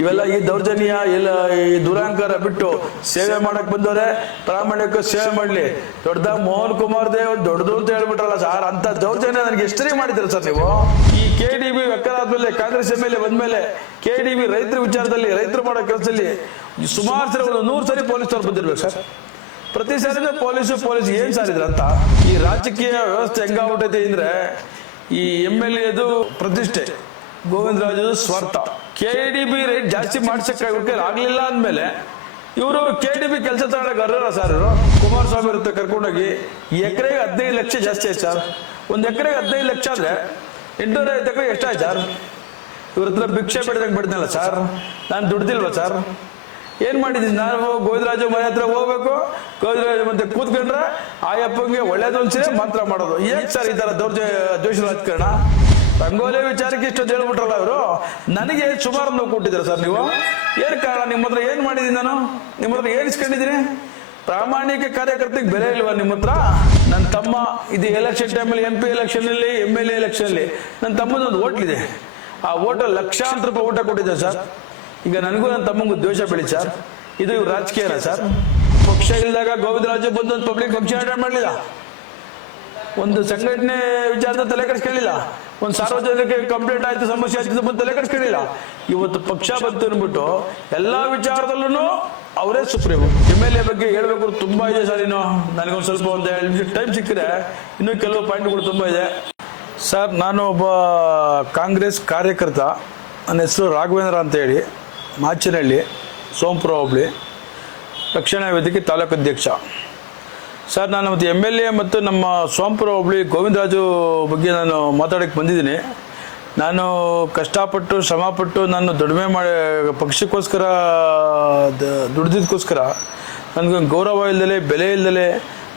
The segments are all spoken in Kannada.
ಇವೆಲ್ಲ ಈ ದೌರ್ಜನ್ಯ ಎಲ್ಲ ಈ ದುರಾಂಕಾರ ಬಿಟ್ಟು ಸೇವೆ ಮಾಡಕ್ ಬಂದವರೆ, ಪ್ರಾಮಾಣಿಕ ಸೇವೆ ಮಾಡ್ಲಿ. ದೊಡ್ಡದ ಮೋಹನ್ ಕುಮಾರ್ ದೇವ್ ದೊಡ್ಡದು ಅಂತ ಹೇಳ್ಬಿಟ್ರಲ್ಲ ಸರ್, ಅಂತ ದೌರ್ಜನ್ಯ ನನಗೆ ಎಷ್ಟರಿ ಮಾಡಿದ್ರಿ ಸರ್ ನೀವು. ಈ KDB ವೆಕ್ಕರಾದ್ಮೇಲೆ ಕಾಂಗ್ರೆಸ್ MLA ಬಂದ್ಮೇಲೆ KDB ರೈತರ ವಿಚಾರದಲ್ಲಿ, ರೈತರು ಮಾಡೋ ಕೆಲಸದಲ್ಲಿ ಸುಮಾರು ಸರಿ 100 ಸರಿ ಪೊಲೀಸರು ಬಂದಿರ್ಬೇಕು ಸರ್. ಪ್ರತಿ ಸಾರಿ ಪೊಲೀಸ್ ಏನ್ ಸಾರಿದ್ರ ಅಂತ. ಈ ರಾಜಕೀಯ ವ್ಯವಸ್ಥೆ ಹೆಂಗಾಗ್ಬಿಟ್ಟೈತೆ ಅಂದ್ರೆ, ಈ MLA ಪ್ರತಿಷ್ಠೆ, ಗೋವಿಂದರಾಜು ಸ್ವಾರ್ಥ. KDB ರೇಟ್ ಜಾಸ್ತಿ ಮಾಡ್ಸಕ್ ಆಗ್ಲಿಲ್ಲ ಅಂದ್ಮೇಲೆ ಇವರು KDB ಕೆಲಸ ತಗೊಳಕ್ ಅರ್ಹರ ಸರ್. ಇವರು ಕುಮಾರಸ್ವಾಮಿ ಇರುತ್ತೆ ಕರ್ಕೊಂಡೋಗಿ ಎಕರೆಗೆ 15 ಲಕ್ಷ ಜಾಸ್ತಿ ಆಯ್ತು ಸರ್. ಒಂದ್ ಎಕರೆಗೆ 15 ಲಕ್ಷ ಆದ್ರೆ 850 ಎಕರೆ ಎಷ್ಟಾಯ್ತು ಸರ್? ಇವ್ರ ಹತ್ರ ಭಿಕ್ಷೆ ಬಿಡ್ದಂಗೆ ಬಿಡ್ದಲ್ಲ ಸರ್. ನಾನು ದುಡ್ದಿಲ್ವಾ ಸರ್? ಏನ್ ಮಾಡಿದೀನಿ ನಾನು? ಗೋವಿಂದರಾಜು ಮನೆ ಹತ್ರ ಹೋಗ್ಬೇಕು, ಗೋವಿಂದರಾಜು ಮತ್ತೆ ಕೂತ್ಕೊಂಡ್ರೆ ಆಯಪ್ಪಂಗೆ ಒಳ್ಳೇದು ಅನ್ಸಿದ್ರೆ ಮಾತ್ರ ಮಾಡೋದು. ಏನ್ ಸರ್ ಈ ತರ ದ್ವೇಷ ರಾಜಕಾರಣ? ರಂಗೋಲಿ ವಿಚಾರಕ್ಕೆ ಇಷ್ಟೊಂದು ಹೇಳ್ಬಿಟ್ರಲ್ಲ ಅವರು. ನನಗೆ ಸುಮಾರು ನೋವು ಕೊಟ್ಟಿದ್ದೀರ ಸರ್ ನೀವು. ಏನ್ ಕಾರಣ? ನಿಮ್ಮ ಹತ್ರ ಏನ್ ಮಾಡಿದೀನಿ ನಾನು? ನಿಮ್ಮ ಹತ್ರ ಏನ್ ಇಸ್ಕೊಂಡಿದ್ದೀನಿ? ಪ್ರಾಮಾಣಿಕ ಕಾರ್ಯಕರ್ತೆಗೆ ಬೆಲೆ ಇಲ್ವಾ ನಿಮ್ಮ ಹತ್ರ? ನನ್ನ ತಮ್ಮ ಇದು ಎಲೆಕ್ಷನ್ ಟೈಮಲ್ಲಿ MP ಎಲೆಕ್ಷನ್ ಅಲ್ಲಿ, MLA ಎಲೆಕ್ಷನ್ ಅಲ್ಲಿ ನನ್ನ ತಮ್ಮದೊಂದು ಹೋಟ್ಲಿದೆ. ಆ ಹೋಟೆಲ್ ಲಕ್ಷಾಂತರ ರೂಪಾಯಿ ಊಟ ಕೊಟ್ಟಿದ್ದೆ ಸರ್. ಈಗ ನನಗೂ ನನ್ನ ತಮ್ಮಂಗೂ ದ್ವೇಷ ಬೆಳಿ ಸರ್. ಇದು ರಾಜಕೀಯನ ಸರ್? ಪಕ್ಷ ಇಲ್ದಾಗ ಗೋವಿಂದರಾಜು ಬಂದು ಒಂದು ಪಬ್ಲಿಕ್ ಫಂಕ್ಷನ್ ಅಟೆಂಡ್ ಮಾಡಲಿಲ್ಲ, ಒಂದು ಸಂಘಟನೆ ವಿಚಾರದ ತಲೆ ಕೆಡಿಸ್ಕೊಳ್ಳಿಲ್ಲ, ಒಂದು ಸಾರ್ವಜನಿಕ ಕಂಪ್ಲೇಂಟ್ ಆಯ್ತು, ಸಮಸ್ಯೆ ಆಯ್ತು ಬಂದು ತಲೆ ಕೆಡಿಸ್ಕೊಳ್ಳಿಲ್ಲ. ಇವತ್ತು ಪಕ್ಷ ಬಂತು ಅಂದ್ಬಿಟ್ಟು ಎಲ್ಲಾ ವಿಚಾರದಲ್ಲೂ ಅವರೇ ಸುಪ್ರೀಂ. MLA ಬಗ್ಗೆ ಹೇಳ್ಬೇಕು ತುಂಬಾ ಇದೆ ಸರ್. ಇನ್ನು ನನಗೊಂದು ಸ್ವಲ್ಪ ಒಂದು 2 ನಿಮಿಷ ಟೈಮ್ ಸಿಕ್ಕಿದ್ರೆ ಇನ್ನೂ ಕೆಲವು ಪಾಯಿಂಟ್ಗಳು ತುಂಬಾ ಇದೆ ಸರ್. ನಾನು ಒಬ್ಬ ಕಾಂಗ್ರೆಸ್ ಕಾರ್ಯಕರ್ತ. ನನ್ನ ಹೆಸರು ರಾಘವೇಂದ್ರ ಅಂತ ಹೇಳಿ, ಮಾಚನಹಳ್ಳಿ, ಸೋಂಪುರ ಹೋಬಳಿ, ರಕ್ಷಣಾ ವೇದಿಕೆ ತಾಲೂಕು ಅಧ್ಯಕ್ಷ ಸರ್. ನಾನು ಮತ್ತು MLA ಮತ್ತು ನಮ್ಮ ಸೋಂಪುರ ಹೋಬಳಿ ಗೋವಿಂದರಾಜು ಬಗ್ಗೆ ನಾನು ಮಾತಾಡೋಕ್ಕೆ ಬಂದಿದ್ದೀನಿ. ನಾನು ಕಷ್ಟಪಟ್ಟು ಶ್ರಮಪಟ್ಟು ನಾನು ದುಡಿಮೆ ಮಾಡಿ ಪಕ್ಷಕ್ಕೋಸ್ಕರ ದುಡ್ದಿದ್ದಕ್ಕೋಸ್ಕರ ನನಗೊಂದು ಗೌರವ ಇಲ್ದಲೆ, ಬೆಲೆ ಇಲ್ದಲೆ,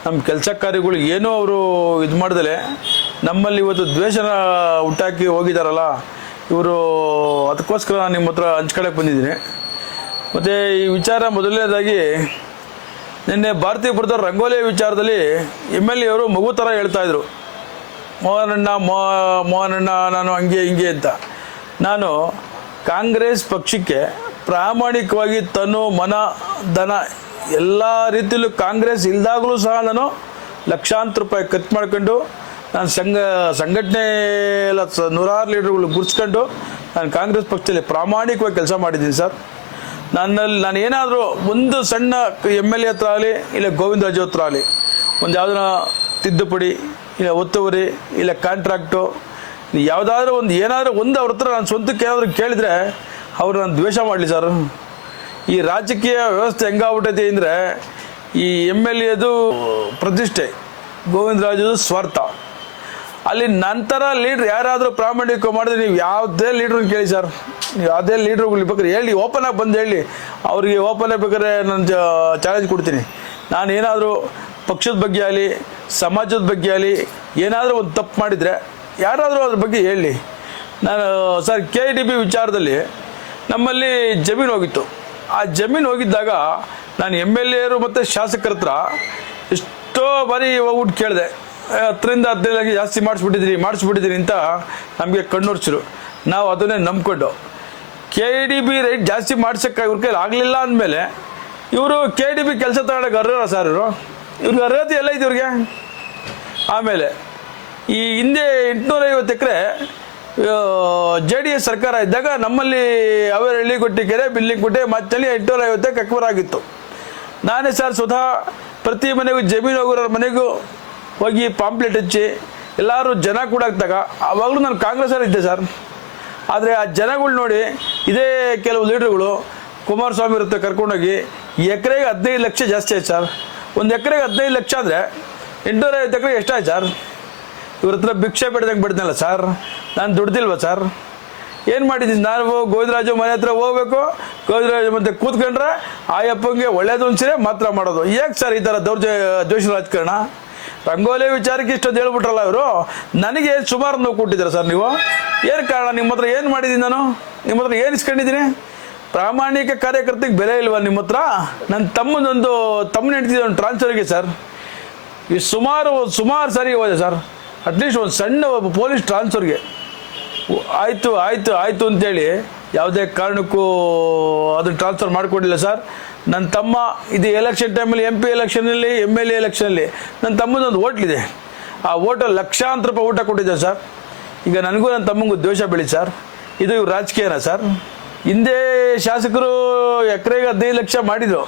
ನಮ್ಮ ಕೆಲಸ ಕಾರ್ಯಗಳು ಏನೂ ಅವರು ಇದು ಮಾಡ್ದಲೆ ನಮ್ಮಲ್ಲಿ ಇವತ್ತು ದ್ವೇಷನ ಹುಟ್ಟಾಕಿ ಹೋಗಿದ್ದಾರಲ್ಲ ಇವರು. ಅದಕ್ಕೋಸ್ಕರ ನಾನು ನಿಮ್ಮ ಹತ್ರ ಹಂಚ್ಕೊಳ್ಳೋಕೆ ಬಂದಿದ್ದೀನಿ. ಮತ್ತು ಈ ವಿಚಾರ ಮೊದಲನೇದಾಗಿ, ನಿನ್ನೆ ಭಾರತೀಯಪುರದ ರಂಗೋಲಿ ವಿಚಾರದಲ್ಲಿ MLA ಅವರು ಮಗು ಥರ ಹೇಳ್ತಾ ಇದ್ರು, ಮೋಹನಣ್ಣ ನಾನು ಹಂಗೆ ಹಿಂಗೆ ಅಂತ. ನಾನು ಕಾಂಗ್ರೆಸ್ ಪಕ್ಷಕ್ಕೆ ಪ್ರಾಮಾಣಿಕವಾಗಿ ತನು ಮನ ಧನ ಎಲ್ಲ ರೀತಿಯಲ್ಲೂ ಕಾಂಗ್ರೆಸ್ ಇಲ್ದಾಗಲೂ ಸಹ ನಾನು ಲಕ್ಷಾಂತರ ರೂಪಾಯಿ ಖರ್ಚು ಮಾಡ್ಕೊಂಡು ನಾನು ಸಂಘಟನೆ ಎಲ್ಲ 100 ಲೀಡರ್ಗಳು ಗುರ್ಸ್ಕೊಂಡು ನಾನು ಕಾಂಗ್ರೆಸ್ ಪಕ್ಷದಲ್ಲಿ ಪ್ರಾಮಾಣಿಕವಾಗಿ ಕೆಲಸ ಮಾಡಿದ್ದೀನಿ ಸರ್. ನಾನು ಏನಾದರೂ ಒಂದು ಸಣ್ಣ MLA ಹತ್ರ ಆಗಲಿ, ಇಲ್ಲ ಗೋವಿಂದರಾಜು ಹತ್ರ ಆಗಲಿ, ಒಂದು ಯಾವುದನ್ನ ತಿದ್ದುಪಡಿ, ಇಲ್ಲ ಒತ್ತುವರಿ, ಇಲ್ಲ ಕಾಂಟ್ರಾಕ್ಟು, ಯಾವುದಾದ್ರೂ ಒಂದು ಏನಾದರೂ ಒಂದು ಅವ್ರ ಹತ್ರ ನಾನು ಸ್ವಂತಕ್ಕೆ ಏನಾದರೂ ಕೇಳಿದರೆ ಅವರು ನಾನು ದ್ವೇಷ ಮಾಡಲಿ ಸರ್. ಈ ರಾಜಕೀಯ ವ್ಯವಸ್ಥೆ ಹೆಂಗಾಗ್ಬಿಟ್ಟೈತಿ ಅಂದರೆ, ಈ MLA ಪ್ರತಿಷ್ಠೆ, ಗೋವಿಂದರಾಜು ಸ್ವಾರ್ಥ. ಅಲ್ಲಿ ನಂತರ ಲೀಡ್ರ್ ಯಾರಾದರೂ ಪ್ರಾಮಾಣಿಕ ಮಾಡಿದ್ರೆ ನೀವು ಯಾವುದೇ ಲೀಡ್ರನ್ನ ಕೇಳಿ ಸರ್, ನೀವು ಯಾವುದೇ ಲೀಡ್ರುಗಳು ಬೇಕಾದ್ರೆ ಹೇಳಿ, ಓಪನ್ ಆಗಿ ಬಂದು ಹೇಳಿ. ಅವರಿಗೆ ಓಪನ್ ಆಗಿ ಬೇಕಾದ್ರೆ ನಾನು ಚಾಲೆಂಜ್ ಕೊಡ್ತೀನಿ. ನಾನು ಏನಾದರೂ ಪಕ್ಷದ ಬಗ್ಗೆ ಆಗಲಿ, ಸಮಾಜದ ಬಗ್ಗೆ ಆಗಲಿ ಏನಾದರೂ ಒಂದು ತಪ್ಪು ಮಾಡಿದರೆ ಯಾರಾದರೂ ಅದ್ರ ಬಗ್ಗೆ ಹೇಳಿ. ನಾನು ಸರ್ KDB ವಿಚಾರದಲ್ಲಿ ನಮ್ಮಲ್ಲಿ ಜಮೀನು ಹೋಗಿತ್ತು. ಆ ಜಮೀನು ಹೋಗಿದ್ದಾಗ ನಾನು MLAರು ಮತ್ತು ಶಾಸಕರ ಹತ್ರ ಎಷ್ಟೋ ಬಾರಿ ಹೋಗ್ಬಿಟ್ಟು ಕೇಳಿದೆ, 10ರಿಂದ 15 ಲಕ್ಷ ಜಾಸ್ತಿ ಮಾಡಿಸ್ಬಿಟ್ಟಿದ್ದೀನಿ ಅಂತ ನಮಗೆ ಕಣ್ಣುರ್ಸಿರು. ನಾವು ಅದನ್ನೇ ನಂಬ್ಕೊಂಡು KDB ರೇಟ್ ಜಾಸ್ತಿ ಮಾಡ್ಸಕ್ಕೆ ಇವ್ರ ಕೈಲಿ ಆಗಲಿಲ್ಲ ಅಂದಮೇಲೆ ಇವರು KDB ಕೆಲಸ ತಗೊಳಕ್ಕೆ ಅರ್ಹರ ಸರ್. ಇವ್ರಿಗೆ ಅರ್ಹತೆ ಎಲ್ಲ ಇದೆ ಇವ್ರಿಗೆ. ಆಮೇಲೆ ಈ ಹಿಂದೆ 850 ಎಕರೆ JDS ಸರ್ಕಾರ ಇದ್ದಾಗ ನಮ್ಮಲ್ಲಿ ಅವೇರಳ್ಳಿ, ಕೊಟ್ಟಿಗೆರೆ, ಬಿಲ್ಲಿಂಗ್ಕೋಟೆ, ಮಾಚನಹಳ್ಳಿ 850 ಎಕರೆ ಆಗಿತ್ತು. ನಾನೇ ಸರ್ ಸ್ವತಃ ಪ್ರತಿ ಮನೆಗೂ, ಜಮೀನು ಹೋಗೋರ ಮನೆಗೂ ಹೋಗಿ ಪಾಂಪ್ಲೆಟ್ ಹಚ್ಚಿ ಎಲ್ಲರೂ ಜನ ಕೂಡ ಆಗ್ದಾಗ ಆವಾಗಲೂ ನಾನು ಕಾಂಗ್ರೆಸ್ಸಲ್ಲಿ ಇದ್ದೆ ಸರ್. ಆದರೆ ಆ ಜನಗಳು ನೋಡಿ ಇದೇ ಕೆಲವು ಲೀಡರ್ಗಳು ಕುಮಾರಸ್ವಾಮಿ ಇರುತ್ತೆ ಕರ್ಕೊಂಡೋಗಿ ಎಕರೆಗೆ 15 ಲಕ್ಷ ಜಾಸ್ತಿ ಆಯ್ತು ಸರ್. ಒಂದು ಎಕರೆಗೆ 15 ಲಕ್ಷ ಅಂದರೆ 850 ಎಕರೆ ಎಷ್ಟಾಯ್ತು ಸರ್? ಇವ್ರ ಹತ್ರ ಭಿಕ್ಷೆ ಬಿಡ್ದಂಗೆ ಬಿಡ್ದಲ್ಲ ಸರ್. ನಾನು ದುಡ್ದಿಲ್ವಾ ಸರ್? ಏನು ಮಾಡಿದ್ದೀನಿ ನಾನು? ಗೋವಿಂದರಾಜು ಮನೆ ಹತ್ರ ಹೋಗ್ಬೇಕು, ಗೋವಿಂದರಾಜು ಮತ್ತೆ ಕೂತ್ಕೊಂಡ್ರೆ ಆಯಪ್ಪಂಗೆ ಒಳ್ಳೇದು ಅನ್ಸಿದ್ರೆ ಮಾತ್ರ ಮಾಡೋದು. ಏಕೆ ಸರ್ ಈ ಥರ ದ್ವೇಷ ರಾಜಕಾರಣ? ರಂಗೋಲಿ ವಿಚಾರಕ್ಕೆ ಇಷ್ಟೊಂದು ಹೇಳ್ಬಿಟ್ರಲ್ಲ ಇವರು. ನನಗೆ ಸುಮಾರು ನೋವು ಕೊಟ್ಟಿದ್ದೀರ ಸರ್ ನೀವು. ಏನು ಕಾರಣ? ನಿಮ್ಮ ಹತ್ರ ಏನು ಮಾಡಿದ್ದೀನಿ ನಾನು? ನಿಮ್ಮ ಹತ್ರ ಏನು ಇಸ್ಕೊಂಡಿದ್ದೀನಿ? ಪ್ರಾಮಾಣಿಕ ಕಾರ್ಯಕರ್ತೆಗೆ ಬೆಲೆ ಇಲ್ವಾ ನಿಮ್ಮ ಹತ್ರ? ನನ್ನ ತಮ್ಮನ ಹೆಂಡ್ತಿದ್ದ ಒಂದು ಟ್ರಾನ್ಸ್ಫರ್ಗೆ ಸರ್ ಈ ಸುಮಾರು ಸಾರಿ ಹೋದೆ ಸರ್. ಅಟ್ಲೀಸ್ಟ್ ಒಂದು ಸಣ್ಣ ಒಬ್ಬ ಪೊಲೀಸ್ ಟ್ರಾನ್ಸ್ಫರ್ಗೆ ಆಯಿತು ಅಂತೇಳಿ ಯಾವುದೇ ಕಾರಣಕ್ಕೂ ಅದನ್ನು ಟ್ರಾನ್ಸ್ಫರ್ ಮಾಡಿಕೊಡಿಲ್ಲ ಸರ್. ನನ್ನ ತಮ್ಮ ಇದು ಎಲೆಕ್ಷನ್ ಟೈಮಲ್ಲಿ MP ಎಲೆಕ್ಷನಲ್ಲಿ MLA ಎಲೆಕ್ಷನಲ್ಲಿ ನನ್ನ ತಮ್ಮದೊಂದು ಹೋಟ್ಲಿದೆ. ಆ ಹೋಟೆಲ್ ಲಕ್ಷಾಂತರ ರೂಪಾಯಿ ಊಟ ಕೊಟ್ಟಿದ್ದೆ ಸರ್. ಈಗ ನನಗೂ ನನ್ನ ತಮ್ಮಂಗೂ ದ್ವೇಷ ಬೆಳೀತು ಸರ್. ಇದು ರಾಜಕೀಯನ ಸರ್? ಹಿಂದೆ ಶಾಸಕರು ಎಕರೆಗೆ 15 ಲಕ್ಷ ಮಾಡಿದ್ರು.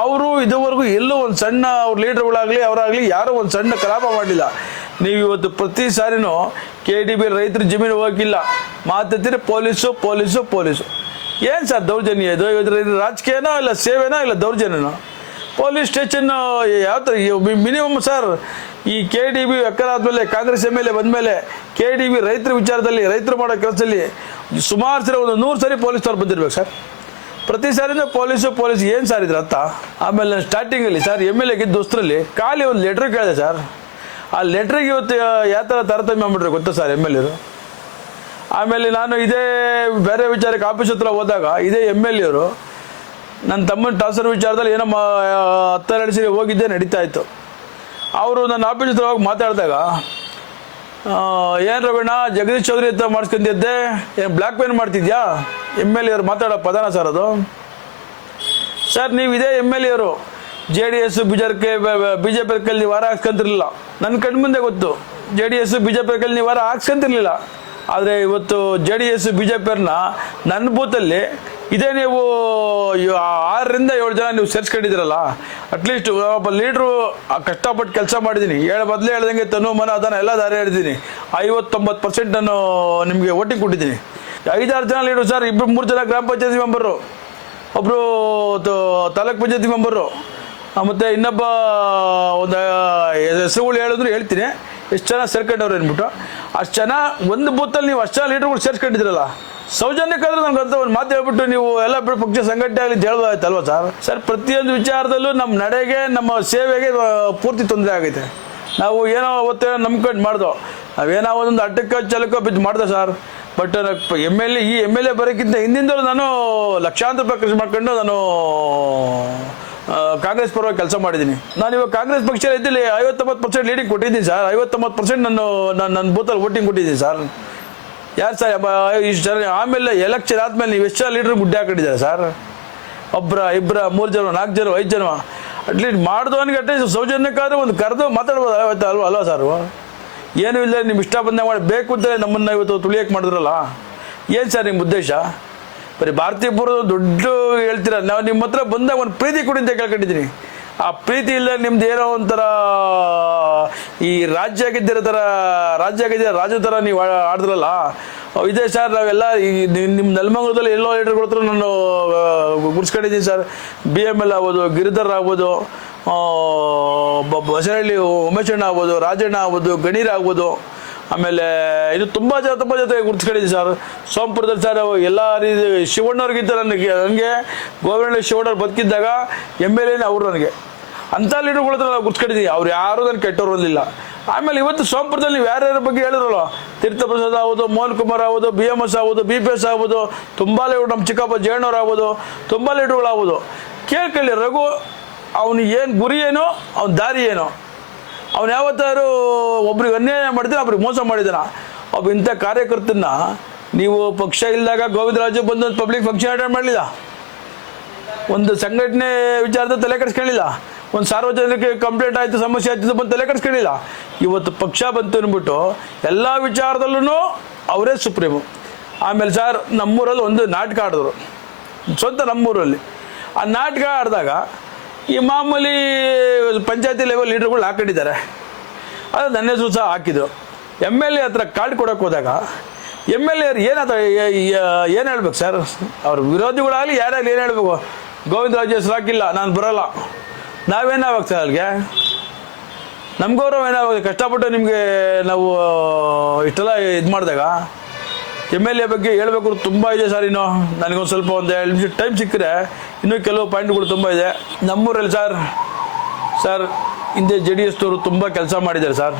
ಅವರು ಇದುವರೆಗೂ ಎಲ್ಲೂ ಒಂದು ಸಣ್ಣ ಅವ್ರ ಲೀಡರ್ಗಳಾಗಲಿ ಅವರಾಗಲಿ ಯಾರೂ ಒಂದು ಸಣ್ಣ ಕಲಾಪ ಮಾಡಲಿಲ್ಲ. ನೀವು ಇವತ್ತು ಪ್ರತಿ ಸಾರಿನೂ KDB ರೈತರ ಜಮೀನು ಹೋಗಿಲ್ಲ, ಮಾತಾಡ್ತೀರಿ ಪೊಲೀಸು ಪೊಲೀಸು ಪೊಲೀಸು. ಏನು ಸರ್ ದೌರ್ಜನ್ಯ ಇದು? ಇದು ರಾಜಕೀಯನೋ ಇಲ್ಲ ಸೇವೆನೋ ಇಲ್ಲ ದೌರ್ಜನ್ಯನೋ? ಪೊಲೀಸ್ ಸ್ಟೇಷನ್ ಯಾವ ಥರ ಮಿನಿಮಮ್ ಸರ್? ಈ KDB ಎಕ್ಕರಾದ್ಮೇಲೆ ಕಾಂಗ್ರೆಸ್ MLA ಬಂದಮೇಲೆ KDB ರೈತರ ವಿಚಾರದಲ್ಲಿ ರೈತರು ಮಾಡೋ ಕೆಲಸದಲ್ಲಿ ಸುಮಾರು ಸರಿ ಒಂದು 100 ಸರಿ ಪೊಲೀಸ್ನವ್ರು ಬಂದಿರ್ಬೇಕು ಸರ್. ಪ್ರತಿ ಸಾರಿನೂ ಪೊಲೀಸು ಪೊಲೀಸ್ ಏನು ಸರ್ ಇದ್ರ ಅರ್ಥ? ಆಮೇಲೆ ನಾನು ಸ್ಟಾರ್ಟಿಂಗಲ್ಲಿ ಸರ್ MLA ಗೆ ದೋಸ್ತರಲ್ಲಿ ಖಾಲಿ ಒಂದು ಲೆಟ್ರ್ ಕೇಳಿದೆ ಸರ್. ಆ ಲೆಟ್ರಿಗೆ ಇವತ್ತು ಯಾವ ಥರ ತಾರತಮ್ಯ ಮಾಡ್ಬಿಟ್ರೆ ಗೊತ್ತಾ ಸರ್ MLA. ಆಮೇಲೆ ನಾನು ಇದೇ ಬೇರೆ ವಿಚಾರಕ್ಕೆ ಆಫೀಸ್ ಹತ್ರ ಹೋದಾಗ ಇದೇ MLA ನನ್ನ ತಮ್ಮನ ಟ್ರಾನ್ಸ್ಫರ್ ವಿಚಾರದಲ್ಲಿ ಏನೋ 10-12 ಸರಿ ಹೋಗಿದ್ದೆ, ನಡೀತಾ ಇತ್ತು. ಅವರು ನನ್ನ ಆಫೀಸ್ ಹತ್ರ ಹೋಗಿ ಮಾತಾಡಿದಾಗ, ಏನು ರವೀಣ ಜಗದೀಶ್ ಚೌಧರಿ ಹತ್ರ ಮಾಡಿಸ್ಕೊಂಡಿದ್ದೆ, ಏನು ಬ್ಲ್ಯಾಕ್ ಮೇಲ್ ಮಾಡ್ತಿದ್ಯಾ? MLA ಮಾತಾಡೋ ಪದಾನ ಸರ್ ಅದು. ಸರ್ ನೀವು ಇದೇ MLA JDS BJP ನೀವು ವಾರ ಹಾಕ್ಸ್ಕೊಂತಿರ್ಲಿಲ್ಲ. ನನ್ನ ಕಣ್ಮುಂದೆ ಗೊತ್ತು, JDS BJP ನೀವು ವಾರ ಹಾಕ್ಸ್ಕೊಂತಿರ್ಲಿಲ್ಲ. ಆದರೆ ಇವತ್ತು JDS BJP ನನ್ನ ಬೂತಲ್ಲಿ ಇದೇ ನೀವು 6ರಿಂದ 7 ಜನ ನೀವು ಸೇರಿಸ್ಕೊಂಡಿದ್ದೀರಲ್ಲ. ಅಟ್ಲೀಸ್ಟ್ ಒಬ್ಬ ಲೀಡ್ರು ಕಷ್ಟಪಟ್ಟು ಕೆಲಸ ಮಾಡಿದ್ದೀನಿ, ಮೊದಲೇ ಹೇಳ್ದಂಗೆ ತನು ಮನ ಅದನ್ನು ಎಲ್ಲ ದಾರಿ ಹೇಳಿದ್ದೀನಿ. 50-90% ನಾನು ನಿಮಗೆ ವೋಟಿಂಗ್ ಕೊಟ್ಟಿದ್ದೀನಿ. 5-6 ಜನ ಲೀಡ್ರು ಸರ್, 2-3 ಜನ ಗ್ರಾಮ ಪಂಚಾಯತಿ ಮೆಂಬರು, ಒಬ್ಬರು ತಾಲೂಕ್ ಪಂಚಾಯತಿ ಮೆಂಬರು, ಮತ್ತು ಇನ್ನೊಬ್ಬ ಒಂದು ಹೆಸರುಗಳು ಹೇಳಿದ್ರು ಹೇಳ್ತೀನಿ ಎಷ್ಟು ಜನ ಸೇರ್ಕೊಂಡವ್ರು ಅಂದ್ಬಿಟ್ಟು. ಅಷ್ಟು ಜನ ಒಂದು ಬೂತಲ್ಲಿ ನೀವು ಅಷ್ಟು ಜನ ಲೀಡರ್ಗಳು ಸೇರ್ಸ್ಕೊಂಡಿದ್ದೀರಲ್ಲ, ಸೌಜನ್ಯಕ್ಕಾದ್ರೂ ನನಗೆ ಅಂತ ಒಂದು ಮಾತು ಹೇಳ್ಬಿಟ್ಟು ನೀವು ಎಲ್ಲ ಪಕ್ಷ ಸಂಘಟನೆ ಆಗಲಿ ಹೇಳ್ಬೋದಾಯ್ತಲ್ವ ಸರ್? ಸರ್ ಪ್ರತಿಯೊಂದು ವಿಚಾರದಲ್ಲೂ ನಮ್ಮ ನಡೆಗೆ ನಮ್ಮ ಸೇವೆಗೆ ಪೂರ್ತಿ ತೊಂದರೆ ಆಗೈತೆ. ನಾವು ಏನೋ ಅವತ್ತೇ ನಂಬ್ಕೊಂಡು ಮಾಡ್ದೋ, ನಾವೇನೋ ಒಂದೊಂದು ಅಡ್ಡಕ್ಕೆ ಚಲಕೋ ಬಿದ್ದು ಮಾಡ್ದೆ ಸರ್. ಬಟ್ ಈ MLA ಬರೋಕ್ಕಿಂತ ಹಿಂದಿಂದಲೂ ನಾನು ಲಕ್ಷಾಂತರ ರೂಪಾಯಿ ಖರ್ಚು ಮಾಡ್ಕೊಂಡು ನಾನು ಕಾಂಗ್ರೆಸ್ ಪರವಾಗಿ ಕೆಲಸ ಮಾಡಿದ್ದೀನಿ. ನಾನು ಇವಾಗ ಕಾಂಗ್ರೆಸ್ ಪಕ್ಷದಲ್ಲಿ ಇದ್ದಲ್ಲಿ 50-90% ಲೀಡಿಂಗ್ ಕೊಟ್ಟಿದ್ದೀನಿ ಸರ್. 50-90% ನನ್ನ ಬೂತಲ್ಲಿ ವೋಟಿಂಗ್ ಕೊಟ್ಟಿದ್ದೀನಿ ಸರ್. ಯಾರು ಸರ್ ಇಷ್ಟು ಜನ? ಆಮೇಲೆ ಎಲೆಕ್ಷನ್ ಆದಮೇಲೆ ನೀವು ಎಷ್ಟು ಜನ ಲೀಡ್ರ್ ಗುಡ್ಡೆ ಹಾಕೊಂಡಿದ್ದಾರೆ ಸರ್? 1, 2, 3 ಜನ, 4 ಜನ, 5 ಜನ ಅಟ್ಲೀಸ್ಟ್ ಮಾಡಿದವನಿಗೆ ಅಟ್ಲೀಸ್ಟ್ ಸೌಜನ್ಯಕ್ಕಾದ್ರೂ ಒಂದು ಕರೆದು ಮಾತಾಡ್ಬೋದು ಅಲ್ವಾ ಸರ್? ಏನೂ ಇಲ್ಲ, ನಿಮ್ಮ ಇಷ್ಟ ಬಂದಾಗ ಮಾಡಿ ಬೇಕು ಅಂತಲೇ ನಮ್ಮನ್ನು ಇವತ್ತು ತುಳಿಯೋಕೆ ಮಾಡಿದ್ರಲ್ಲ. ಏನು ಸರ್ ನಿಮ್ಮ ಉದ್ದೇಶ? ಬರೀ ಭಾರತೀಯ ಪೂರ್ವ ದೊಡ್ಡ ಹೇಳ್ತೀರ. ನಾವು ನಿಮ್ಮ ಹತ್ರ ಬಂದಾಗ ಒಂದು ಪ್ರೀತಿ ಕೊಡಿ ಅಂತ ಕೇಳ್ಕೊಂಡಿದ್ದೀನಿ. ಆ ಪ್ರೀತಿ ಇಲ್ಲ ನಿಮ್ದು ಏನೋ ಒಂಥರ ಈ ರಾಜ್ಯ ಆಗಿದ್ದಿರೋ ಥರ ರಾಜ ಥರ ನೀವು ಆಡಿದ್ರಲ್ಲ. ಇದೇ ಸರ್ ನಾವೆಲ್ಲ ನಿಮ್ಮ ನೆಲಮಂಗಲದಲ್ಲಿ ಎಲ್ಲೋ ಲೀಡರ್ಗಳ ಹತ್ರ ನಾನು ಗುರ್ಸ್ಕೊಂಡಿದ್ದೀನಿ ಸರ್. BML ಆಗ್ಬೋದು, ಗಿರಿಧರ್ ಆಗ್ಬೋದು, ಬಸವನಹಳ್ಳಿ ಉಮೇಶಣ್ಣ ಆಗ್ಬೋದು, ರಾಜಣ್ಣ ಆಗ್ಬೋದು, ಗಣೀರ್ ಆಗ್ಬೋದು, ಆಮೇಲೆ ಇದು ತುಂಬ ಜೊತೆ ಗುರ್ತಿಸ್ಕೊಂಡಿದ್ದೀನಿ ಸರ್. ಸೋಂಪುರದಲ್ಲಿ ಸರ್ ಎಲ್ಲ ರೀತಿ ಶಿವಣ್ಣವ್ರಿಗಿಂತ ನನಗೆ ಗೋವಿಂದ ಶಿವಣ್ಣವ್ರು ಬದುಕಿದ್ದಾಗ MLA ಅವರು ನನಗೆ ಅಂಥ ಲೀಡರ್ಗಳ ಹತ್ರ ನಾವು ಗುರ್ತಿಸ್ಕೊಂಡಿದ್ದೀನಿ. ಅವ್ರು ಯಾರೂ ನನಗೆ ಕೆಟ್ಟವ್ರು ಅನ್ನಲಿಲ್ಲ. ಆಮೇಲೆ ಇವತ್ತು ಸೋಂಪುರದಲ್ಲಿ ನೀವು ಯಾರ್ಯಾರ ಬಗ್ಗೆ ಹೇಳಿದ್ರಲ್ಲ, ತೀರ್ಥಪ್ರಸಾದ್ ಆಗ್ಬೋದು, ಮೋಹನ್ ಕುಮಾರ್ ಆಗ್ಬೋದು, BMS ಆಗ್ಬೋದು, BPS ಆಗ್ಬೋದು, ತುಂಬ ಲೀಡರ್, ನಮ್ಮ ಚಿಕ್ಕಪ್ಪ ಜಯಣ್ಣವ್ರು ಆಗ್ಬೋದು, ತುಂಬ ಲೀಡರ್ಗಳು ಆಗ್ಬೋದು. ಕೇಳ್ಕೊಳ್ಳಿ, ರಘು ಅವನು ಏನು ಗುರಿ ಏನೋ, ಅವನ ದಾರಿ ಏನೋ, ಅವನು ಯಾವತ್ತಾರು ಒಬ್ರಿಗೆ ಅನ್ಯಾಯ ಮಾಡಿದ್ರೆ ಒಬ್ರಿಗೆ ಮೋಸ ಮಾಡಿದಾನ. ಒಬ್ಬ ಇಂಥ ಕಾರ್ಯಕರ್ತನ ನೀವು ಪಕ್ಷ ಇಲ್ಲದಾಗ ಗೋವಿಂದರಾಜು ಬಂದು ಒಂದು ಪಬ್ಲಿಕ್ ಫಂಕ್ಷನ್ ಅಟೆಂಡ್ ಮಾಡಲಿಲ್ಲ, ಒಂದು ಸಂಘಟನೆ ವಿಚಾರದ ತಲೆ ಕೆಡಿಸ್ಕೊಳ್ಳಿಲ್ಲ, ಒಂದು ಸಾರ್ವಜನಿಕ ಕಂಪ್ಲೇಂಟ್ ಆಯಿತು, ಸಮಸ್ಯೆ ಆಯ್ತು ಬಂದು ತಲೆ ಕೆಡಿಸ್ಕೊಳ್ಳಿಲ್ಲ. ಇವತ್ತು ಪಕ್ಷ ಬಂತು ಅಂದ್ಬಿಟ್ಟು ಎಲ್ಲ ವಿಚಾರದಲ್ಲೂ ಅವರೇ ಸುಪ್ರೀಮು. ಆಮೇಲೆ ಸರ್ ನಮ್ಮೂರಲ್ಲಿ ಒಂದು ನಾಟಕ ಆಡಿದ್ರು, ಸ್ವಂತ ನಮ್ಮೂರಲ್ಲಿ. ಆ ನಾಟಕ ಆಡಿದಾಗ ಈ ಮಾಮೂಲಿ ಪಂಚಾಯತಿ ಲೆವೆಲ್ ಲೀಡರ್ಗಳು ಹಾಕೊಂಡಿದ್ದಾರೆ, ಅದು ನನ್ನ ಹೆಸರು ಸಹ ಹಾಕಿದ್ರು. MLA ಹತ್ರ ಕಾರ್ಡ್ ಕೊಡೋಕೆ ಹೋದಾಗ MLA ಏನು ಹೇಳ್ಬೇಕು ಸರ್? ಅವ್ರ ವಿರೋಧಿಗಳಾಗಲಿ ಯಾರಾಗಲಿ ಏನು ಹೇಳಬೇಕು? ಗೋವಿಂದರಾಜು ಹೆಸರು ಹಾಕಿಲ್ಲ, ನಾನು ಬರೋಲ್ಲ. ನಾವೇನಾಗಬೇಕು ಸರ್ ಅಲ್ಲಿಗೆ? ನಮ್ಮ ಗೌರವ ಏನಾಗುತ್ತೆ? ಕಷ್ಟಪಟ್ಟು ನಿಮಗೆ ನಾವು ಇಷ್ಟೆಲ್ಲ ಇದು ಮಾಡಿದಾಗ MLA ಬಗ್ಗೆ ಹೇಳಬೇಕು ತುಂಬ ಇದೆ ಸರ್. ಇನ್ನು ನನಗೊಂದು ಸ್ವಲ್ಪ ಒಂದು 2 ನಿಮಿಷ ಟೈಮ್ ಸಿಕ್ಕರೆ ಇನ್ನೂ ಕೆಲವು ಪಾಯಿಂಟ್ಗಳು ತುಂಬ ಇದೆ. ನಮ್ಮೂರಲ್ಲಿ ಸರ್ ಹಿಂದೆ JDS ಅವರು ತುಂಬ ಕೆಲಸ ಮಾಡಿದ್ದಾರೆ ಸರ್.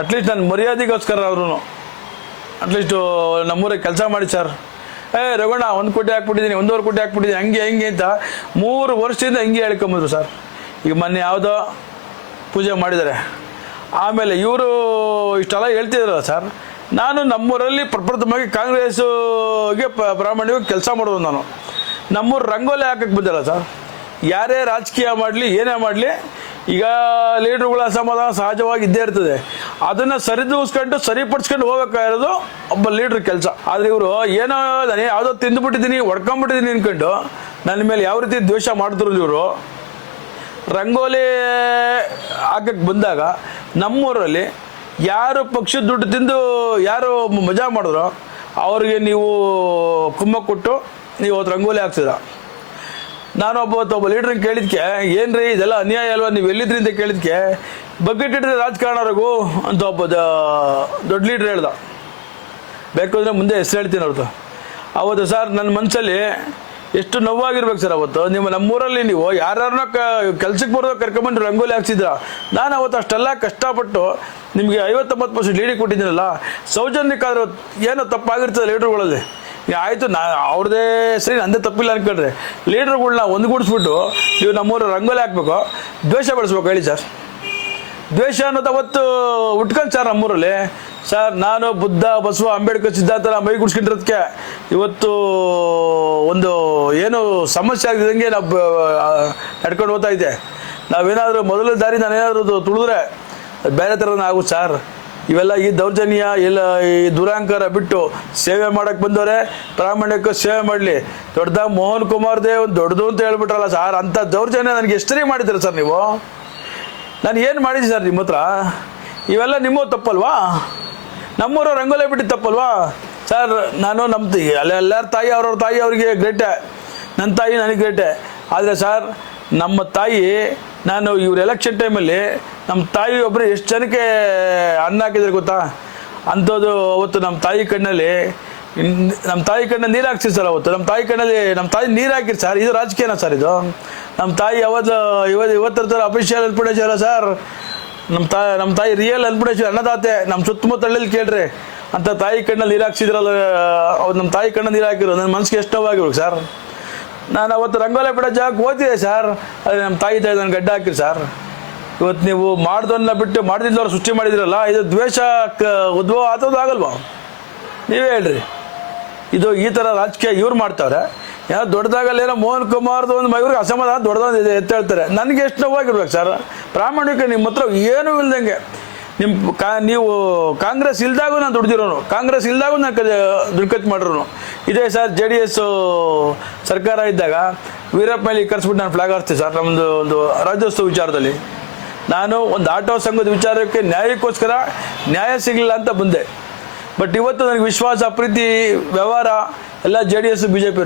ಅಟ್ಲೀಸ್ಟ್ ನನ್ನ ಮರ್ಯಾದೆಗೋಸ್ಕರ ಅವರು ಅಟ್ಲೀಸ್ಟು ನಮ್ಮೂರಿಗೆ ಕೆಲಸ ಮಾಡಿ ಸರ್. ರಘುಣ್ಣ 1 ಕೋಟಿ ಹಾಕ್ಬಿಟ್ಟಿದ್ದೀನಿ, 1.5 ಕೋಟಿ ಹಾಕ್ಬಿಟ್ಟಿದ್ದೀನಿ, ಹಂಗೆ ಅಂತ 3 ವರ್ಷದಿಂದ ಹಿಂಗೆ ಹೇಳ್ಕೊಂಬಂದ್ರು ಸರ್. ಈಗ ಮೊನ್ನೆ ಯಾವುದೋ ಪೂಜೆ ಮಾಡಿದ್ದಾರೆ. ಆಮೇಲೆ ಇವರು ಇಷ್ಟೆಲ್ಲ ಹೇಳ್ತಿದ್ರಲ್ಲ ಸರ್, ನಾನು ನಮ್ಮೂರಲ್ಲಿ ಪ್ರಪ್ರಥಮವಾಗಿ ಕಾಂಗ್ರೆಸ್ಗೆ ಪ್ರಾಮಾಣಿಕವಾಗಿ ಕೆಲಸ ಮಾಡೋದು. ನಾನು ನಮ್ಮೂರು ರಂಗೋಲಿ ಹಾಕಕ್ಕೆ ಬಂದಿಲ್ಲ ಸರ್. ಯಾರೇ ರಾಜಕೀಯ ಮಾಡಲಿ ಏನೇ ಮಾಡಲಿ, ಈಗ ಲೀಡ್ರುಗಳ ಅಸಮಾಧಾನ ಸಹಜವಾಗಿ ಇದ್ದೇ ಇರ್ತದೆ. ಅದನ್ನು ಸರಿದೂಸ್ಕೊಂಡು ಸರಿಪಡಿಸ್ಕೊಂಡು ಹೋಗ್ಬೇಕಾಗಿರೋದು ಒಬ್ಬ ಲೀಡ್ರ್ ಕೆಲಸ. ಆದರೆ ಇವರು ಏನೋ ನಾನು ಯಾವುದೋ ತಿಂದುಬಿಟ್ಟಿದ್ದೀನಿ ಹೊಡ್ಕೊಂಬಿಟ್ಟಿದ್ದೀನಿ ಅನ್ಕೊಂಡು ನನ್ನ ಮೇಲೆ ಯಾವ ರೀತಿ ದ್ವೇಷ ಮಾಡಿದ್ರು ಇವರು. ರಂಗೋಲಿ ಹಾಕಕ್ಕೆ ಬಂದಾಗ ನಮ್ಮೂರಲ್ಲಿ ಯಾರು ಪಕ್ಷದ ದುಡ್ಡು ತಿಂದು ಯಾರು ಮಜಾ ಮಾಡಿದ್ರು ಅವ್ರಿಗೆ ನೀವು ಕುಮ್ಮ ಕೊಟ್ಟು ನೀವು ಅವತ್ತು ರಂಗೋಲಿ ಹಾಕ್ಸಿದ್ರ. ನಾನು ಒಬ್ಬ ಲೀಡ್ರನ್ನ ಕೇಳಿದ್ಕೆ, ಏನ್ರಿ ಇದೆಲ್ಲ ಅನ್ಯಾಯ ಅಲ್ವಾ, ನೀವು ಎಲ್ಲಿದ್ರಿ ಅಂತ ಕೇಳಿದ್ಕೆ, ಬಕೆಟ್ ಇಡ್ರಿ ರಾಜಕಾರಣವ್ರಿಗೂ ಅಂತ ಒಬ್ಬ ದೊಡ್ಡ ಲೀಡ್ರ್ ಹೇಳ್ದ. ಬೇಕು ಅಂದರೆ ಮುಂದೆ ಹೆಸರು ಹೇಳ್ತೀನಿ ಅವ್ರದ್ದು. ಅವತ್ತು ಸರ್ ನನ್ನ ಮನಸ್ಸಲ್ಲಿ ಎಷ್ಟು ನೋವಾಗಿರ್ಬೇಕು ಸರ್. ಅವತ್ತು ನಮ್ಮೂರಲ್ಲಿ ನೀವು ಯಾರನ್ನ ಕೆಲ್ಸಕ್ಕೆ ಬರೋದು ಕರ್ಕೊಂಬಂದು ರಂಗೋಲಿ ಹಾಕ್ಸಿದ್ರ. ನಾನು ಅವತ್ತು ಅಷ್ಟೆಲ್ಲ ಕಷ್ಟಪಟ್ಟು ನಿಮಗೆ 50-90% ಲೀಡಿಗೆ ಕೊಟ್ಟಿದ್ದೀನಲ್ಲ, ಸೌಜನ್ಯಕ್ಕಾದ್ರೂ ಏನೋ ತಪ್ಪಾಗಿರ್ತದೆ ಲೀಡ್ರುಗಳಲ್ಲಿ. ಆಯಿತು, ಅವ್ರದ್ದೇ ಸರಿ, ನಂದೇ ತಪ್ಪಿಲ್ಲ ಅನ್ಕೊಂಡ್ರೆ ಲೀಡ್ರುಗಳ್ನ ಒಂದುಗೂಡಿಸ್ಬಿಟ್ಟು ನೀವು ನಮ್ಮೂರು ರಂಗೋಲಿ ಹಾಕ್ಬೇಕು, ದ್ವೇಷ ಬೆಳೆಸ್ಬೇಕು ಹೇಳಿ ಸರ್. ದ್ವೇಷ ಅನ್ನೋದು ಅವತ್ತು ಉಟ್ಕೊಂಡು ಸರ್ ನಮ್ಮೂರಲ್ಲಿ. ಸರ್ ನಾನು ಬುದ್ಧ ಬಸವ ಅಂಬೇಡ್ಕರ್ ಸಿದ್ಧಾಂತ ಮೈ ಗುಡ್ಸ್ಕೊಂಡಿರೋದಕ್ಕೆ ಇವತ್ತು ಒಂದು ಏನು ಸಮಸ್ಯೆ ಆಗಿದಂಗೆ ನಾವು ನಡ್ಕೊಂಡು ಹೋಗ್ತಾ ಇದ್ದೆ. ನಾವೇನಾದರೂ ಮೊದಲ ದಾರಿ ನಾನೇನಾದರೂ ತುಳಿದ್ರೆ ಬೇರೆ ಥರನೇ ಆಗುತ್ತೆ ಸರ್. ಇವೆಲ್ಲ ಈ ದೌರ್ಜನ್ಯ ಎಲ್ಲ ಈ ದುರಾಂಕಾರ ಬಿಟ್ಟು ಸೇವೆ ಮಾಡಕ್ಕೆ ಬಂದವರೆ ಪ್ರಾಮಾಣಿಕ ಸೇವೆ ಮಾಡಲಿ. ದೊಡ್ಡದಾಗ ಮೋಹನ್ ಕುಮಾರ್ ದೇವ್ ದೊಡ್ಡದು ಅಂತ ಹೇಳ್ಬಿಟ್ರಲ್ಲ ಸರ್, ಅಂಥ ದೌರ್ಜನ್ಯ ನನಗೆ ಎಷ್ಟೇ ಮಾಡಿದ್ದೀರ ಸರ್ ನೀವು. ನಾನು ಏನು ಮಾಡಿದ್ದೀನಿ ಸರ್ ನಿಮ್ಮ ಹತ್ರ? ಇವೆಲ್ಲ ನಿಮ್ಮ ತಪ್ಪಲ್ವಾ? ನಮ್ಮೂರು ರಂಗೋಲಿ ಬಿಟ್ಟು ತಪ್ಪಲ್ವಾ ಸರ್? ನಾನು ನಮ್ಮ ಎಲ್ಲರ ತಾಯಿ ಅವ್ರವ್ರ ತಾಯಿ ಅವ್ರಿಗೆ ಗ್ರೇಟೆ, ನನ್ನ ತಾಯಿ ನನಗೆ ಗ್ರೇಟೆ. ಆದರೆ ಸರ್ ನಮ್ಮ ತಾಯಿ, ನಾನು ಇವ್ರ ಎಲೆಕ್ಷನ್ ಟೈಮಲ್ಲಿ ನಮ್ಮ ತಾಯಿ ಒಬ್ಬರು ಎಷ್ಟು ಜನಕ್ಕೆ ಅನ್ನ ಹಾಕಿದ್ರೆ ಗೊತ್ತಾ? ಅಂಥದ್ದು ಅವತ್ತು ನಮ್ಮ ತಾಯಿ ಕಣ್ಣಲ್ಲಿ ನೀರು ಹಾಕ್ಸಿರಿ ಸರ್. ಅವತ್ತು ನಮ್ಮ ತಾಯಿ ಕಣ್ಣಲ್ಲಿ ನಮ್ಮ ತಾಯಿ ನೀರು ಹಾಕಿರಿ ಸರ್. ಇದು ರಾಜಕೀಯನ ಸರ್? ಇದು ನಮ್ಮ ತಾಯಿ ಇವತ್ತರ ಥರ ಅಫಿಷಿಯಲ್ ಅಲ್ಪಡೇಶ್ ಅಲ್ಲ ಸರ್. ನಮ್ಮ ತಾಯಿ ರಿಯಲ್ ಅಲ್ಪಡೇಶ್ ಅನ್ನದಾತೆ. ನಮ್ಮ ಸುತ್ತಮುತ್ತ ಹಳ್ಳಿಲಿ ಕೇಳ್ರಿ, ಅಂತ ತಾಯಿ ಕಣ್ಣಲ್ಲಿ ನೀರು ಹಾಕ್ಸಿದ್ರಲ್ಲ. ಅವ್ರು ನಮ್ಮ ತಾಯಿ ಕಣ್ಣಲ್ಲಿ ನೀರು ಹಾಕಿರೋ ನನ್ನ ಮನಸ್ಸಿಗೆ ಎಷ್ಟು ನೋವಾಗಿರ್ಬೇಕು ಸರ್. ನಾನು ಅವತ್ತು ರಂಗೋಲಿ ಬಿಡೋ ಜಾಗಕ್ಕೆ ಓದ್ತಿದ್ದೆ ಸರ್, ಅದೇ ನಮ್ಮ ತಾಯಿ ನನ್ನ ಗಡ್ಡ ಹಾಕಿರಿ ಸರ್. ಇವತ್ತು ನೀವು ಮಾಡ್ದನ್ನ ಬಿಟ್ಟು ಮಾಡ್ದಿದ್ದವ್ರು ಸೃಷ್ಟಿ ಮಾಡಿದಿರಲ್ಲ, ಇದು ದ್ವೇಷ ಉದ್ಭವ ಆಗೋದು ಆಗಲ್ವಾ? ನೀವೇ ಹೇಳ್ರಿ. ಇದು ಈ ಥರ ರಾಜಕೀಯ ಇವ್ರು ಮಾಡ್ತಾವ್ರೆ. ಏನೋ ದೊಡ್ಡದಾಗಲ್ಲೇನೋ ಮೋಹನ್ ಕುಮಾರ್ದು ಒಂದು ಇವ್ರಿಗೆ ಅಸಮಾಧಾನ ದೊಡ್ಡದೊಂದು ಎತ್ತ ಹೇಳ್ತಾರೆ. ನನಗೆ ಎಷ್ಟು ನೋವಾಗಿರ್ಬೇಕು ಸರ್. ಪ್ರಾಮಾಣಿಕ ನಿಮ್ಮ ಹತ್ರ ಏನೂ ಇಲ್ದಂಗೆ ನೀವು ಕಾಂಗ್ರೆಸ್ ಇಲ್ದಾಗೂ ನಾನು ದುಡ್ದಿರೋನು, ಕಾಂಗ್ರೆಸ್ ಇಲ್ದಾಗೂ ನಾನು ದುಡ್ಡು ಖರ್ಚು ಮಾಡಿರೋನು. ಇದೇ ಸರ್ JDS ಸರ್ಕಾರ ಇದ್ದಾಗ ವೀರಪ್ಪ ಮೇಲೆ ಕರೆಸ್ಬಿಟ್ಟು ನಾನು ಫ್ಲಾಗ್ ಹಾರಿಸ್ತೀನಿ ಸರ್. ನಮ್ಮದು ಒಂದು ರಾಜ್ಯೋತ್ಸವ ವಿಚಾರದಲ್ಲಿ ನಾನು ಒಂದು ಆಟೋ ಸಂಘದ ವಿಚಾರಕ್ಕೆ ನ್ಯಾಯಕ್ಕೋಸ್ಕರ ನ್ಯಾಯ ಸಿಗಲಿಲ್ಲ ಅಂತ ಬಂದೆ. ಬಟ್ ಇವತ್ತು ನನಗೆ ವಿಶ್ವಾಸ, ಪ್ರೀತಿ, ವ್ಯವಹಾರ ಎಲ್ಲ JDS BJP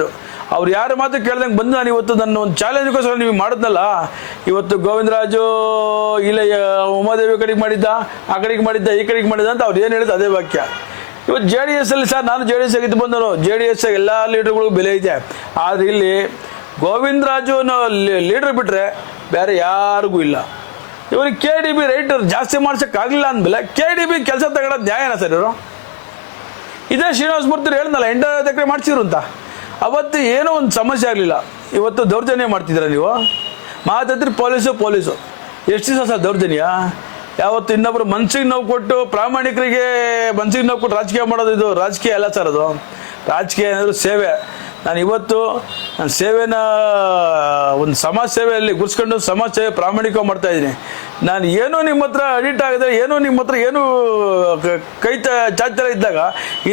ಅವ್ರು ಯಾರ ಮಾತು ಕೇಳ್ದಂಗೆ ಬಂದು ನಾನು ಇವತ್ತು ನನ್ನ ಒಂದು ಚಾಲೆಂಜ್ಗೋಸ್ಕರ ನೀವು ಮಾಡಿದ್ನಲ್ಲ. ಇವತ್ತು ಗೋವಿಂದರಾಜು ಇಲ್ಲ ಉಮಾದೇವಿ ಕಡೆಗೆ ಮಾಡಿದ್ದ, ಆ ಕಡೆಗೆ ಮಾಡಿದ್ದ, ಈ ಕಡೆಗೆ ಮಾಡಿದ್ದ ಅಂತ ಅವ್ರು ಏನು ಹೇಳಿದ್ದು ಅದೇ ವಾಕ್ಯ. ಇವತ್ತು JDS ಅಲ್ಲಿ ಸರ್, ನಾನು JDS ಆಗಿದ್ದು ಬಂದನು. JDS ಎಲ್ಲ ಲೀಡರ್ಗಳಿಗೂ ಬೆಲೆ ಇದೆ. ಆದರೆ ಇಲ್ಲಿ ಗೋವಿಂದರಾಜು ಲೀಡರ್ ಬಿಟ್ಟರೆ ಬೇರೆ ಯಾರಿಗೂ ಇಲ್ಲ. ಇವ್ರಿಗೆ KDB ರೈಟ್ ಜಾಸ್ತಿ ಮಾಡ್ಸೋಕ್ಕಾಗಲಿಲ್ಲ ಅಂದಮೇಲೆ KDB ಕೆಲಸ ತಗೊಳ್ಳೋದು ನ್ಯಾಯನ ಸರ್ ಇವರು? ಇದೇ ಶ್ರೀನಿವಾಸ ಮೂರ್ತಿ ಹೇಳ್ದಲ್ಲ 8 ಎಕರೆ ಮಾಡ್ಸಿದ್ರು ಅಂತ. ಅವತ್ತು ಏನೋ ಒಂದು ಸಮಸ್ಯೆ ಆಗಲಿಲ್ಲ. ಇವತ್ತು ದೌರ್ಜನ್ಯ ಮಾಡ್ತಿದ್ದೀರ ನೀವು. ಮಾತಾಡ್ತೀರಿ ಪೊಲೀಸು. ಎಷ್ಟು ದಿವಸ ಸರ್ ದೌರ್ಜನ್ಯ? ಯಾವತ್ತು ಇನ್ನೊಬ್ರು ಮನ್ಸಿಗೆ ನೋವು ಕೊಟ್ಟು, ಪ್ರಾಮಾಣಿಕರಿಗೆ ಮನ್ಸಿಗೆ ನೋವು ಕೊಟ್ಟು ರಾಜಕೀಯ ಮಾಡೋದು ಇದು ರಾಜಕೀಯ ಅಲ್ಲ ಸರ್. ಅದು ರಾಜಕೀಯ ಏನಾದರೂ ಸೇವೆ. ನಾನು ಇವತ್ತು ನನ್ನ ಸೇವೆನ ಒಂದು ಸಮಾಜ ಸೇವೆಯಲ್ಲಿ ಗುರ್ಸ್ಕೊಂಡು ಸಮಾಜ ಸೇವೆ ಪ್ರಾಮಾಣಿಕ ಮಾಡ್ತಾ ಇದ್ದೀನಿ. ನಾನು ಏನೋ ನಿಮ್ಮ ಹತ್ರ ಅಡಿಟ್ ಆಗಿದೆ, ಏನೋ ನಿಮ್ಮ ಹತ್ರ ಏನೂ ಕೈ ಚಾಚರ ಇದ್ದಾಗ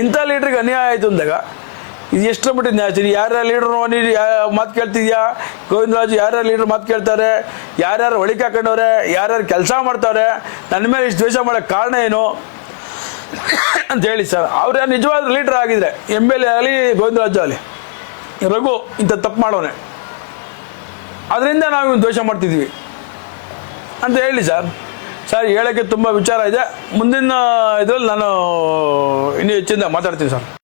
ಇಂಥ ಲೀಡ್ರಿಗೆ ಅನ್ಯಾಯ ಆಯಿತು ಅಂದಾಗ ಇದು ಎಷ್ಟರ ಮಟ್ಟಿಗೆ ನ್ಯಾಯ? ಯಾರ್ಯಾರು ಲೀಡ್ರು ನೀನು ಮಾತು ಕೇಳ್ತಿದ್ಯಾ? ಗೋವಿಂದರಾಜು ಯಾರ್ಯಾರು ಲೀಡ್ರ್ ಮಾತು ಕೇಳ್ತಾರೆ? ಯಾರ್ಯಾರು ಒಳಿಕೆ ಹಾಕೊಂಡವ್ರೆ? ಯಾರ್ಯಾರು ಕೆಲಸ ಮಾಡ್ತಾರೆ? ನನ್ನ ಮೇಲೆ ಇಷ್ಟು ದ್ವೇಷ ಮಾಡೋಕ್ಕೆ ಕಾರಣ ಏನು ಅಂತ ಹೇಳಿ ಸರ್. ಅವ್ರು ಯಾರು ನಿಜವಾದ ಲೀಡ್ರ್ ಆಗಿದ್ರೆ, MLA ಆಗಲಿ ಗೋವಿಂದರಾಜು ಆಗಲಿ, ರಘು ಇಂಥ ತಪ್ಪು ಮಾಡೋನೆ, ಅದರಿಂದ ನಾವು ದ್ವೇಷ ಮಾಡ್ತಿದ್ವಿ ಅಂತ ಹೇಳಿ ಸರ್. ಹೇಳೋಕ್ಕೆ ತುಂಬ ವಿಚಾರ ಇದೆ. ಮುಂದಿನ ಇದರಲ್ಲಿ ನಾನು ಇನ್ನೂ ಹೆಚ್ಚಿಂದ ಮಾತಾಡ್ತೀನಿ ಸರ್.